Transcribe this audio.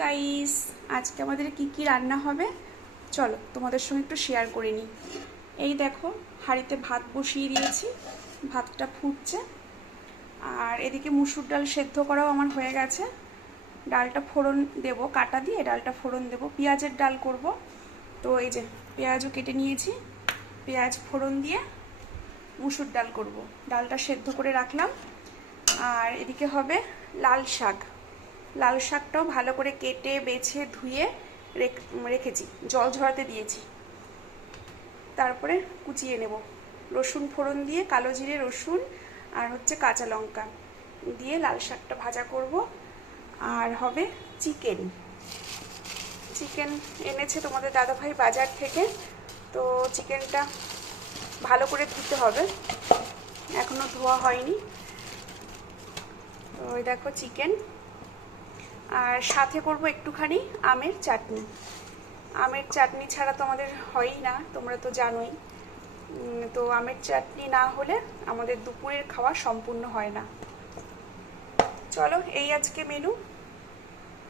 Guys, আজকে আমাদের কি কি রান্না হবে চলো তোমাদের সঙ্গে একটু শেয়ার করে নিই। এই দেখো, হাঁড়িতে ভাত বসিয়ে দিয়েছি, ভাতটা ফুটছে। আর এদিকে মুসুর ডাল সেদ্ধ করাও আমার হয়ে গেছে। ডালটা ফোড়ন দেব, কাটা দিয়ে ডালটা ফোড়ন দেব, পেঁয়াজের ডাল করব। তো এই যে পেঁয়াজও কেটে নিয়েছি, পেঁয়াজ ফোড়ন দিয়ে মুসুর ডাল করব। ডালটা সেদ্ধ করে রাখলাম। আর এদিকে হবে লাল শাক। লাল শাকটাও ভালো করে কেটে বেছে ধুয়ে রেখেছি, জল ঝরাতে দিয়েছি। তারপরে কুচিয়ে নেব, রসুন ফোড়ন দিয়ে কালো জিরে রসুন আর হচ্ছে কাঁচা লঙ্কা দিয়ে লাল শাকটা ভাজা করব। আর হবে চিকেন। চিকেন এনেছে তোমাদের দাদাভাই বাজার থেকে। তো চিকেনটা ভালো করে ধুতে হবে, এখনো ধোয়া হয়নি। তো ওই দেখো চিকেন। আর সাথে করব একটুখানি আমের চাটনি। আমের চাটনি ছাড়া তো আমাদের হয়ই না, তোমরা তো জানোই। তো আমের চাটনি না হলে আমাদের দুপুরের খাওয়া সম্পূর্ণ হয় না। চলো, এই আজকে মেনু।